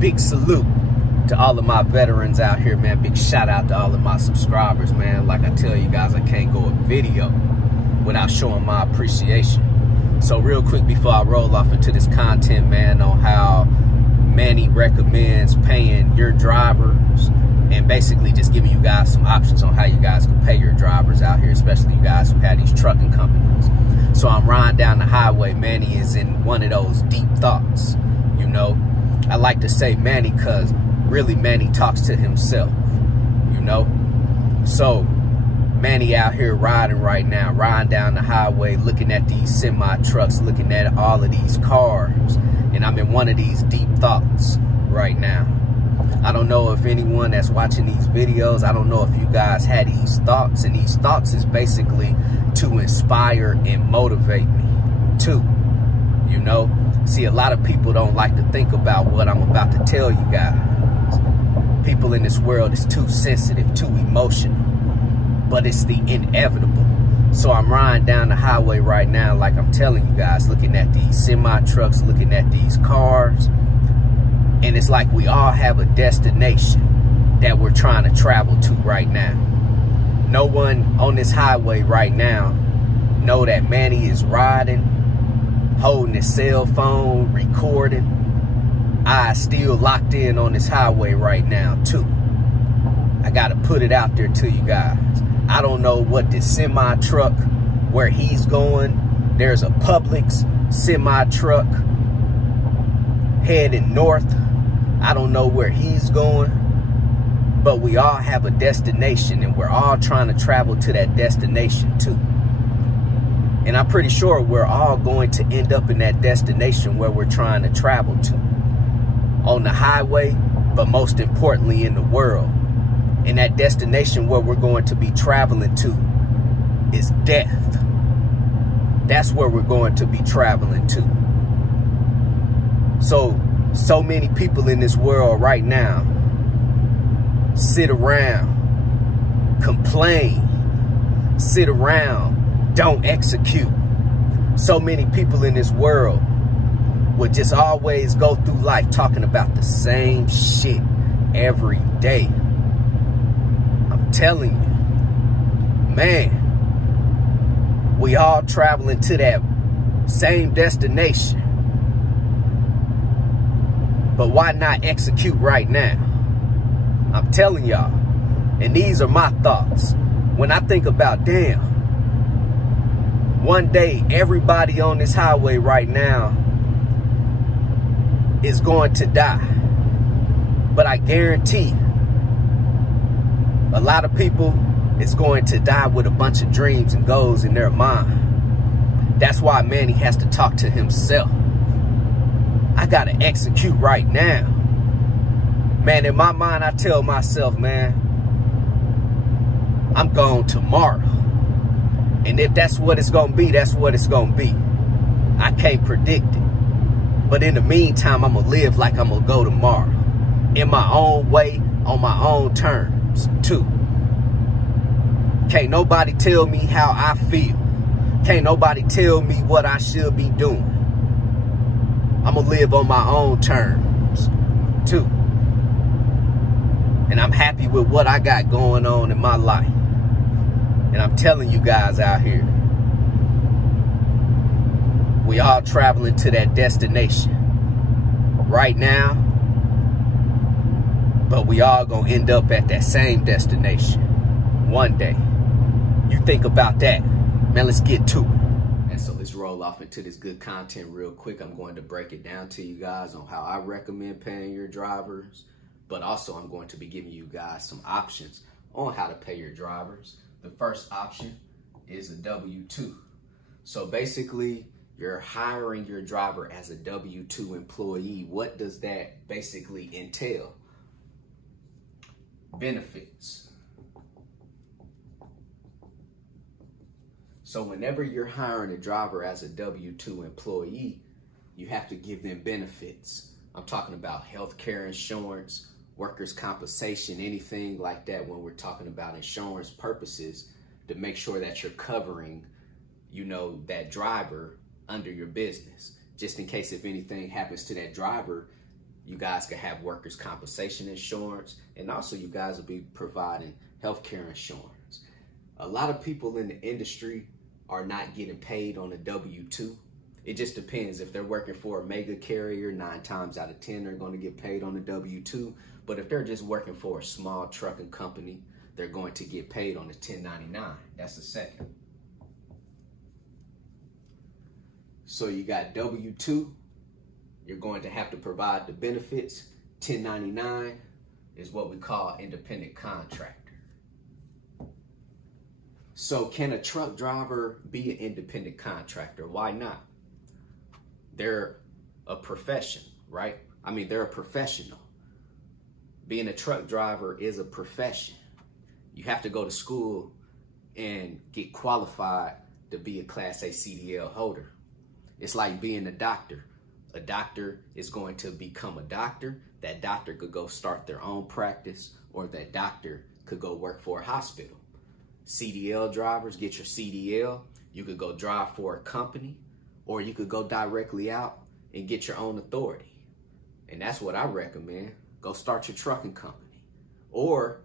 big salute to all of my veterans out here, man. Big shout out to all of my subscribers, man. Like I tell you guys, I can't go a video without showing my appreciation. So real quick before I roll off into this content, man, on how Manny recommends paying your drivers and basically just giving you guys some options on how you guys can pay your drivers out here, especially you guys who have these trucking companies. So I'm riding down the highway. Manny is in one of those deep thoughts, you know. I like to say Manny because really Manny talks to himself, you know. So Manny out here riding right now, riding down the highway, looking at these semi trucks, looking at all of these cars, and I'm in one of these deep thoughts right now. I don't know if anyone that's watching these videos, I don't know if you guys had these thoughts, and these thoughts is basically to inspire and motivate me too, you know. See, a lot of people don't like to think about what I'm about to tell you guys. People in this world is too sensitive, too emotional, but it's the inevitable. So I'm riding down the highway right now, like I'm telling you guys, looking at these semi trucks, looking at these cars, and it's like we all have a destination that we're trying to travel to right now. No one on this highway right now know that Manny is riding, holding his cell phone, recording. Eyes still locked in on this highway right now too. I gotta put it out there to you guys. I don't know what this semi truck, where he's going. There's a Publix semi truck heading north. I don't know where he's going, but we all have a destination and we're all trying to travel to that destination too. And I'm pretty sure we're all going to end up in that destination where we're trying to travel to. On the highway, but most importantly in the world. And that destination where we're going to be traveling to is death. That's where we're going to be traveling to. So many people in this world right now sit around, complain, sit around, don't execute. So many people in this world would just always go through life talking about the same shit every day. I'm telling you, man, we all traveling to that same destination. But why not execute right now? I'm telling y'all, and these are my thoughts. When I think about, damn, one day everybody on this highway right now is going to die. But I guarantee a lot of people is going to die with a bunch of dreams and goals in their mind. That's why Manny has to talk to himself. I gotta execute right now. Man, in my mind, I tell myself, man, I'm gone tomorrow. And if that's what it's gonna be, that's what it's gonna be. I can't predict it. But in the meantime, I'm gonna live like I'm gonna go tomorrow. In my own way, on my own terms, too. Can't nobody tell me how I feel. Can't nobody tell me what I should be doing. I'm gonna live on my own terms, too. And I'm happy with what I got going on in my life. And I'm telling you guys out here, we all traveling to that destination right now, but we all gonna end up at that same destination one day. You think about that. Man, let's get to it. And so let's roll off into this good content real quick. I'm going to break it down to you guys on how I recommend paying your drivers, but also I'm going to be giving you guys some options on how to pay your drivers. The first option is a W-2. So basically, you're hiring your driver as a W-2 employee. What does that basically entail? Benefits. So whenever you're hiring a driver as a W-2 employee, you have to give them benefits. I'm talking about healthcare insurance, workers' compensation, anything like that when we're talking about insurance purposes to make sure that you're covering, you know, that driver under your business. Just in case if anything happens to that driver, You guys can have workers' compensation insurance, and also you guys will be providing healthcare insurance. A lot of people in the industry are not getting paid on a W-2. It just depends. If they're working for a mega carrier, 9 times out of 10 they're going to get paid on a W-2. But if they're just working for a small trucking company, they're going to get paid on a 1099. That's the second. So you got W-2, you're going to have to provide the benefits. 1099 is what we call independent contractor. So can a truck driver be an independent contractor? Why not? They're a profession, right? I mean, they're a professional. Being a truck driver is a profession. You have to go to school and get qualified to be a Class A CDL holder. It's like being a doctor. A doctor is going to become a doctor. That doctor could go start their own practice, or that doctor could go work for a hospital. CDL drivers, get your CDL. You could go drive for a company, or you could go directly out and get your own authority. And that's what I recommend. Go start your trucking company. Or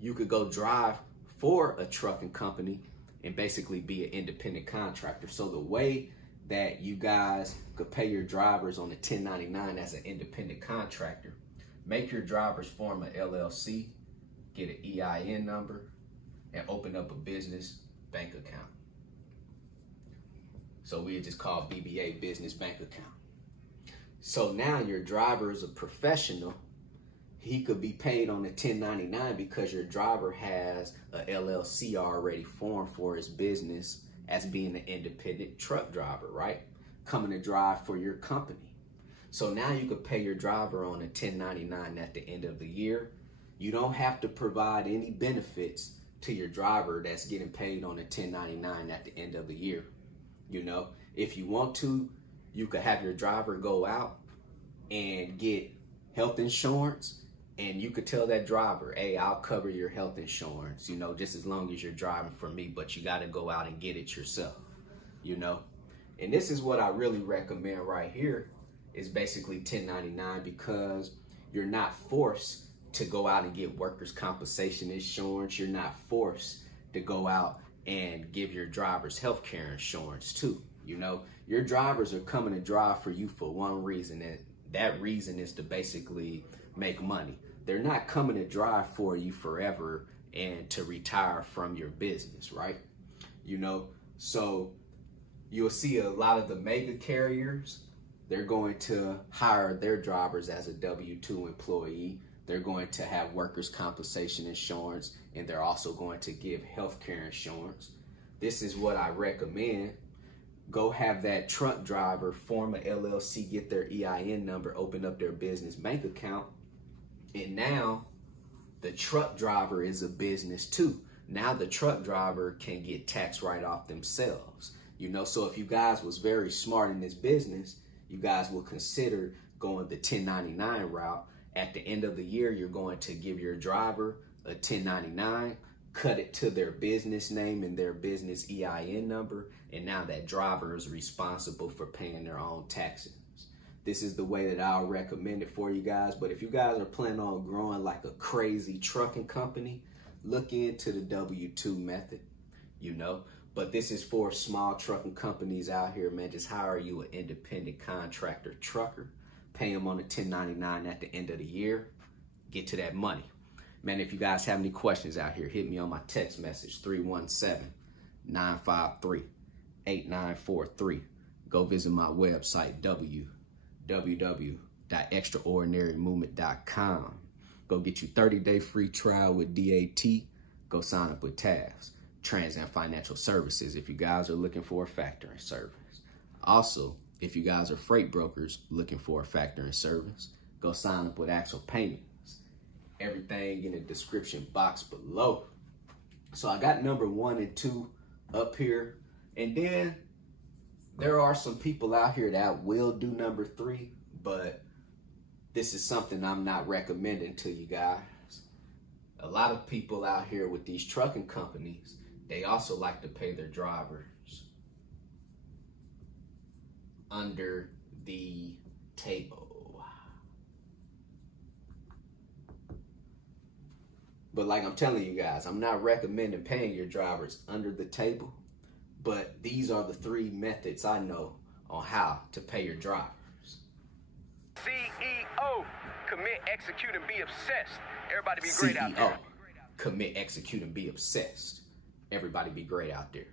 you could go drive for a trucking company and basically be an independent contractor. So the way that you guys could pay your drivers on a 1099 as an independent contractor, make your drivers form an LLC, get an EIN number, and open up a business bank account. So we just call BBA business bank account. So now your driver is a professional. He could be paid on a 1099 because your driver has a LLC already formed for his business as being an independent truck driver, right? Coming to drive for your company. So now you could pay your driver on a 1099 at the end of the year. You don't have to provide any benefits to your driver that's getting paid on a 1099 at the end of the year. You know, if you want to, you could have your driver go out and get health insurance, and you could tell that driver, hey, I'll cover your health insurance, you know, just as long as you're driving for me, but you got to go out and get it yourself, you know. And this is what I really recommend right here, is basically 1099, because you're not forced to go out and get workers' compensation insurance. You're not forced to go out and give your drivers healthcare insurance too. You know, your drivers are coming to drive for you for one reason, and that reason is to basically make money. They're not coming to drive for you forever and to retire from your business, right? You know, so you'll see a lot of the mega carriers, they're going to hire their drivers as a W-2 employee. They're going to have workers' compensation insurance, and they're also going to give healthcare insurance. This is what I recommend. Go have that truck driver form a LLC, get their EIN number, open up their business bank account. And now the truck driver is a business too. Now the truck driver can get tax write-off themselves. You know, so if you guys was very smart in this business, you guys will consider going the 1099 route. At the end of the year, you're going to give your driver a 1099, cut it to their business name and their business EIN number, and now that driver is responsible for paying their own taxes. This is the way that I'll recommend it for you guys. But if you guys are planning on growing like a crazy trucking company, look into the W-2 method, you know. But this is for small trucking companies out here, man. Just hire you an independent contractor trucker, pay them on a 1099 at the end of the year, get to that money. Man, if you guys have any questions out here, hit me on my text message, 317-953-8943. Go visit my website, www.extraordinarymovement.com. Go get you 30-day free trial with DAT. Go sign up with TAFS, Trans and Financial Services, if you guys are looking for a factoring service. Also, if you guys are freight brokers looking for a factoring service, go sign up with Actual Payments. Everything in the description box below. So I got number 1 and 2 up here. And then there are some people out here that will do number 3, but this is something I'm not recommending to you guys. A lot of people out here with these trucking companies, they also like to pay their drivers under the table. But like I'm telling you guys, I'm not recommending paying your drivers under the table, but these are the 3 methods I know on how to pay your drivers. CEO, commit, execute, and be obsessed. Everybody be great out there. CEO, commit, execute, and be obsessed. Everybody be great out there.